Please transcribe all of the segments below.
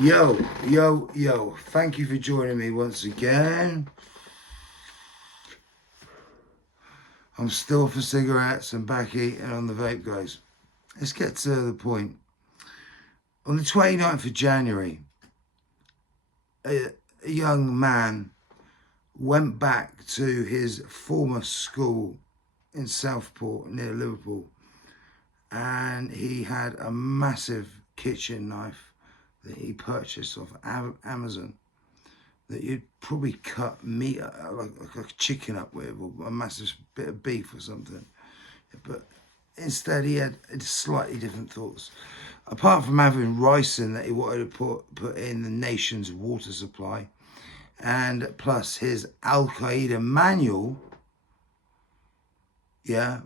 Yo. Thank you for joining me once again. I'm still for cigarettes and back eating on the vape, guys. Let's get to the point. On the 29th of January, a young man went back to his former school in Southport near Liverpool, and he had a massive kitchen knife that he purchased off Amazon that you'd probably cut meat like a chicken up with, or a massive bit of beef or something. But instead he had slightly different thoughts. Apart from having ricin that he wanted to put in the nation's water supply, and plus his Al Qaeda manual,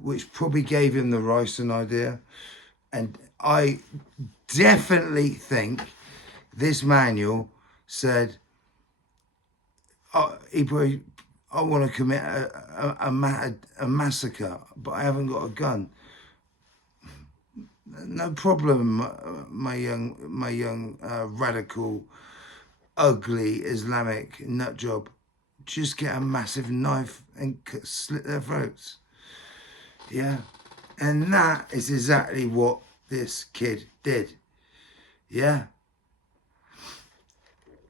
which probably gave him the ricin idea. And I definitely think this manual said, I want to commit a massacre, but I haven't got a gun. No problem, my young radical, ugly Islamic nut job. Just get a massive knife and slit their throats. Yeah, and that is exactly what this kid did. Yeah,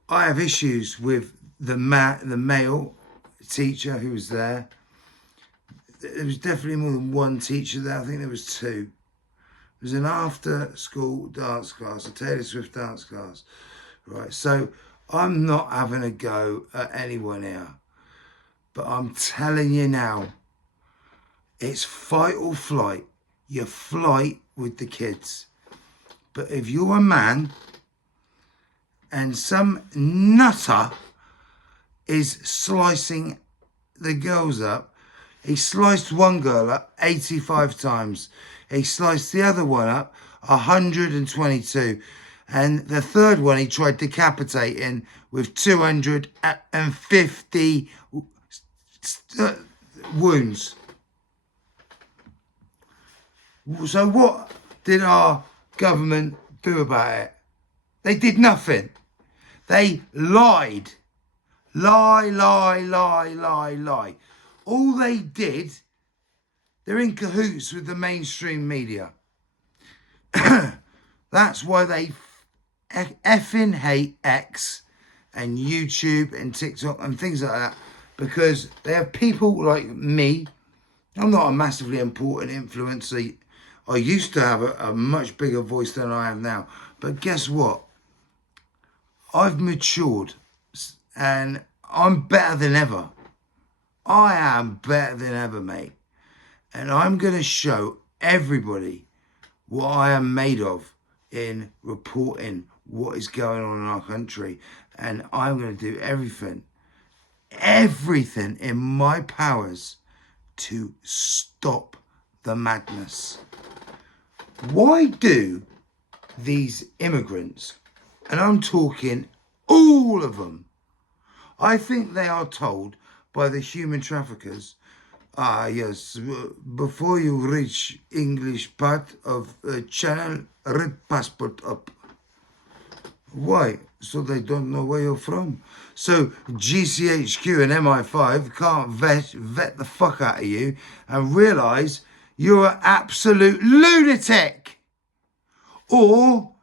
I have issues with the male teacher who was there. There was definitely more than one teacher there. I think there was two. It was an after-school dance class, a Taylor Swift dance class, right? So I'm not having a go at anyone here, but I'm telling you now, it's fight or flight. You flight with the kids. But if you're a man and some nutter is slicing the girls up, he sliced one girl up 85 times. He sliced the other one up 122. And the third one he tried decapitating with 250 wounds. So what did our government do about it? They did nothing. They lied. Lie. All they did, they're in cahoots with the mainstream media. That's why they effing hate X and YouTube and TikTok and things like that, because they have people like me. I'm not a massively important influencer. I used to have a much bigger voice than I have now. But guess what? I've matured and I'm better than ever. I am better than ever, mate. And I'm going to show everybody what I am made of in reporting what is going on in our country. And I'm going to do everything in my powers to stop the madness. Why do these immigrants, and I'm talking all of them, I think they are told by the human traffickers, yes, before you reach English part of channel, red passport up. Why? So they don't know where you're from. So GCHQ and MI5 can't vet the fuck out of you and realise you're an absolute lunatic. Or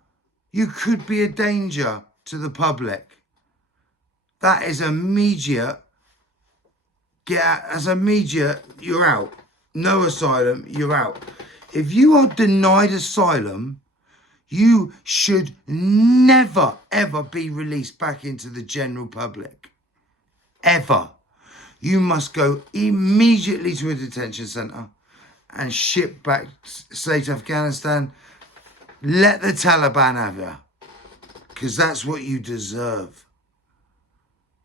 you could be a danger to the public. That is immediate. As immediate, you're out. No asylum, you're out. If you are denied asylum, you should never, ever be released back into the general public. Ever. You must go immediately to a detention centre and ship back, say, to Afghanistan. Let the Taliban have you. Because that's what you deserve.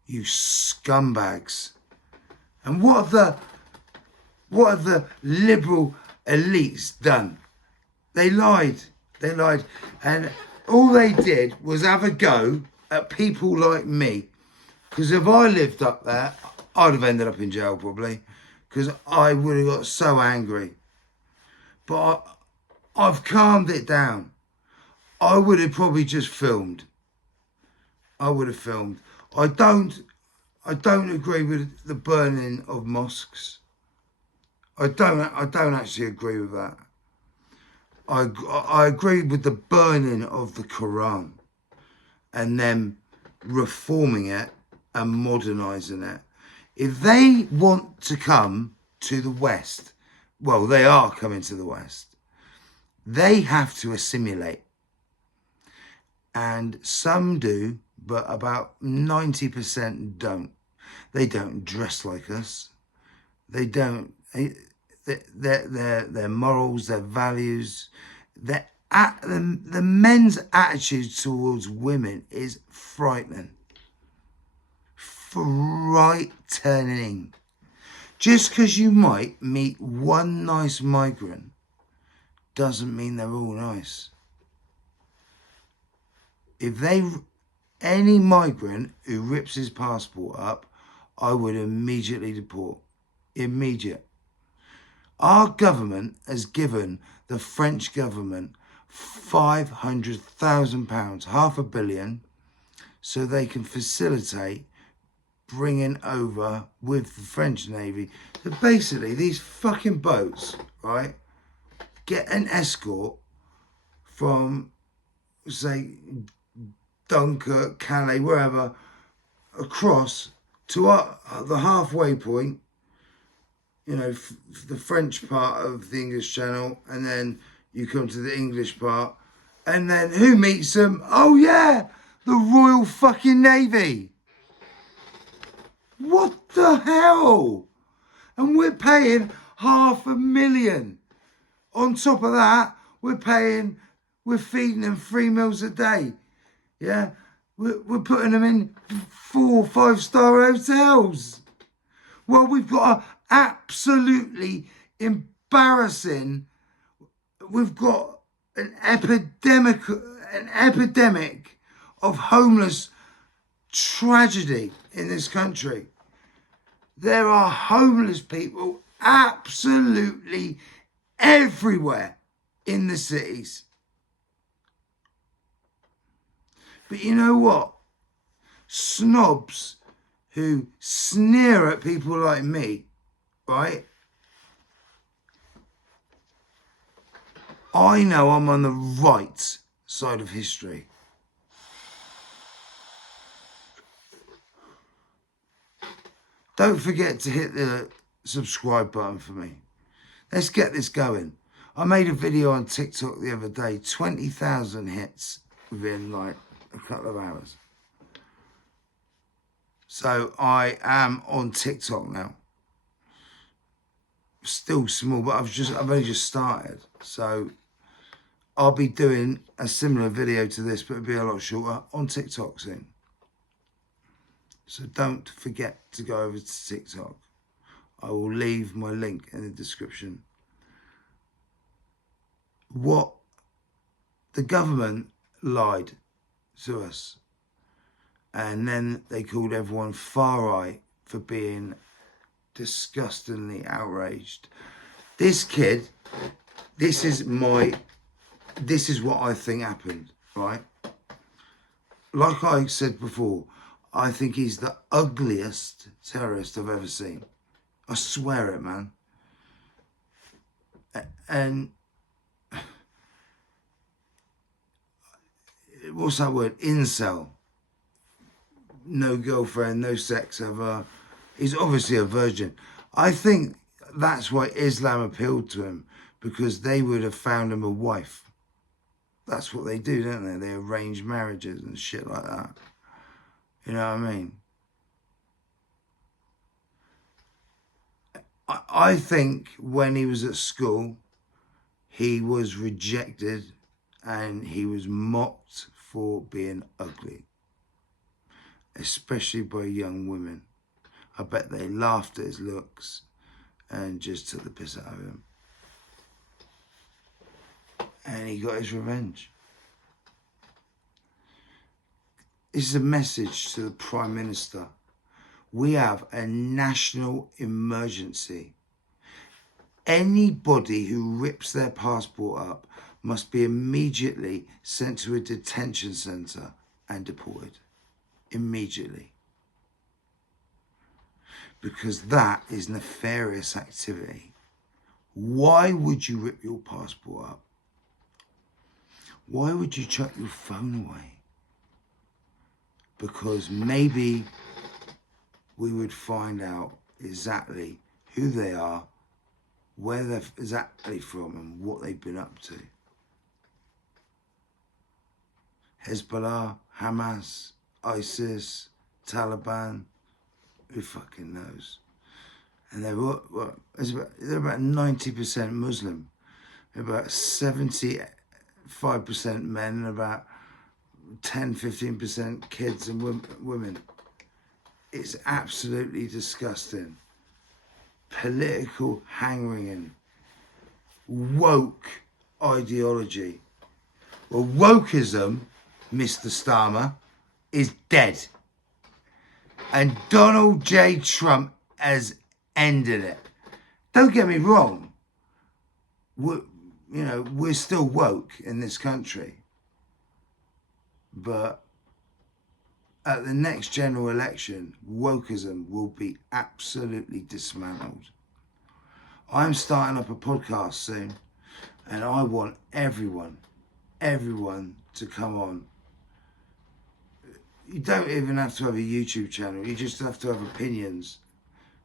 You scumbags. And what have the liberal elites done? They lied. And all they did was have a go at people like me. Because if I lived up there, I'd have ended up in jail probably. Because I would have got so angry. But I've calmed it down. I would have probably just filmed. I would have filmed. I don't agree with the burning of mosques. I don't actually agree with that. I agree with the burning of the Quran and them reforming it and modernising it. If they want to come to the West, well, they are coming to the West, they have to assimilate. And some do, but about 90% don't. They don't dress like us. They don't. Their morals, their values, the men's attitude towards women is frightening. Frightening. Just because you might meet one nice migrant doesn't mean they're all nice. If any migrant who rips his passport up, I would immediately deport. Immediate. Our government has given the French government £500,000, £500 million, so they can facilitate bringing over with the French Navy. So basically, these fucking boats, right, get an escort from, say, Dunkirk, Calais, wherever, across to the halfway point, you know, the French part of the English Channel, and then you come to the English part, and then who meets them? Oh yeah, the Royal fucking Navy. What the hell? And we're paying £500,000. On top of that, we're feeding them 3 meals a day. Yeah, we're putting them in 4 or 5-star hotels. Well, we've got absolutely embarrassing. We've got an epidemic of homeless tragedy in this country. There are homeless people absolutely everywhere in the cities. But you know what? Snobs who sneer at people like me, right? I know I'm on the right side of history. Don't forget to hit the subscribe button for me. Let's get this going. I made a video on TikTok the other day, 20,000 hits within like a couple of hours. So I am on TikTok now. Still small, but I've only just started. So I'll be doing a similar video to this, but it'll be a lot shorter on TikTok soon. So don't forget to go over to TikTok. I will leave my link in the description. What the government lied to us, and then they called everyone far right for being disgustingly outraged. This kid, this is what I think happened, right? Like I said before, I think he's the ugliest terrorist I've ever seen. I swear it, man. And what's that word? Incel. No girlfriend, no sex ever. He's obviously a virgin. I think that's why Islam appealed to him, because they would have found him a wife. That's what they do, don't they? They arrange marriages and shit like that. You know what I mean? I think when he was at school, he was rejected and he was mocked for being ugly, especially by young women. I bet they laughed at his looks and just took the piss out of him. And he got his revenge. This is a message to the Prime Minister. We have a national emergency. Anybody who rips their passport up must be immediately sent to a detention centre and deported. immediately. Because that is nefarious activity. Why would you rip your passport up? Why would you chuck your phone away? Because maybe we would find out exactly who they are, where they're exactly from, and what they've been up to. Hezbollah, Hamas, ISIS, Taliban, who fucking knows? And they're about 90% Muslim, about 75% men, and about 10-15% kids and women. It's absolutely disgusting. Political hand-wringing, woke ideology. Well, wokeism, Mr. Starmer, is dead. And Donald J. Trump has ended it. Don't get me wrong. We're still woke in this country. But at the next general election, wokeism will be absolutely dismantled. I'm starting up a podcast soon, and I want everyone to come on. You don't even have to have a YouTube channel. You just have to have opinions,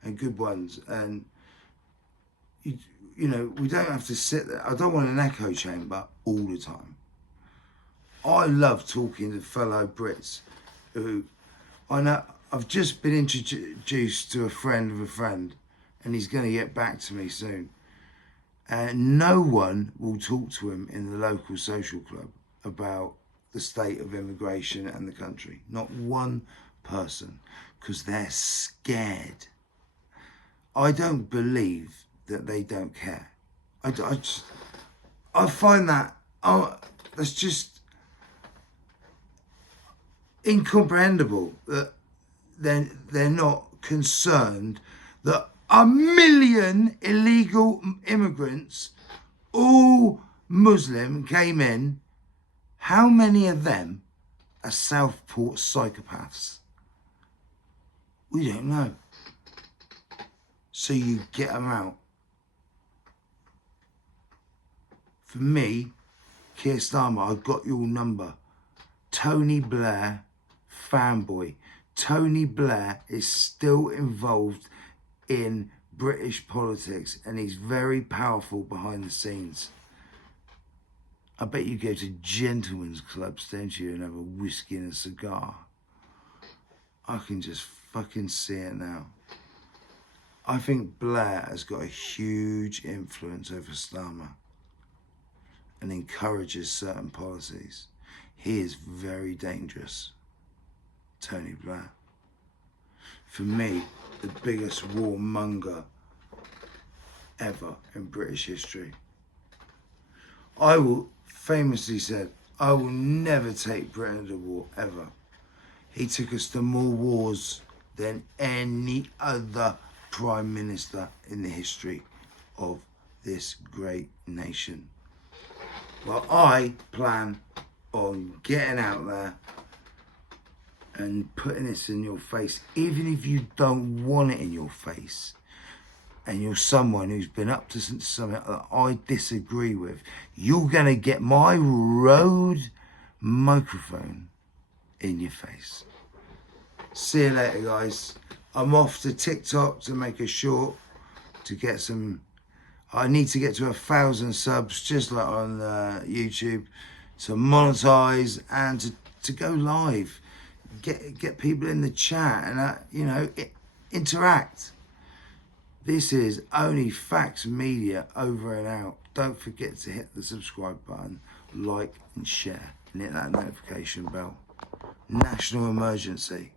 and good ones. And we don't have to sit there. I don't want an echo chamber all the time. I love talking to fellow Brits who I know. I've just been introduced to a friend of a friend, and he's going to get back to me soon. And no one will talk to him in the local social club about the state of immigration and the country. Not one person, because they're scared. I don't believe that they don't care. I find that that's just incomprehensible that they're not concerned that 1 million illegal immigrants, all Muslim, came in. How many of them are Southport psychopaths? We don't know. So you get them out. For me, Keir Starmer, I've got your number. Tony Blair, fanboy. Tony Blair is still involved in British politics, and he's very powerful behind the scenes. I bet you go to gentlemen's clubs, don't you, and have a whiskey and a cigar. I can just fucking see it now. I think Blair has got a huge influence over Starmer and encourages certain policies. He is very dangerous, Tony Blair. For me, the biggest warmonger ever in British history. I will famously said, I will never take Britain to war, ever. He took us to more wars than any other Prime Minister in the history of this great nation. Well, I plan on getting out there and putting this in your face, even if you don't want it in your face, and you're someone who's been up to something that I disagree with, you're going to get my Rode microphone in your face. See you later, guys. I'm off to TikTok to make a short to get some. I need to get to 1,000 subs, just like on YouTube, to monetize and to go live. Get people in the chat and interact. This is Only Facts Media, over and out. Don't forget to hit the subscribe button, like and share, and hit that notification bell. National emergency.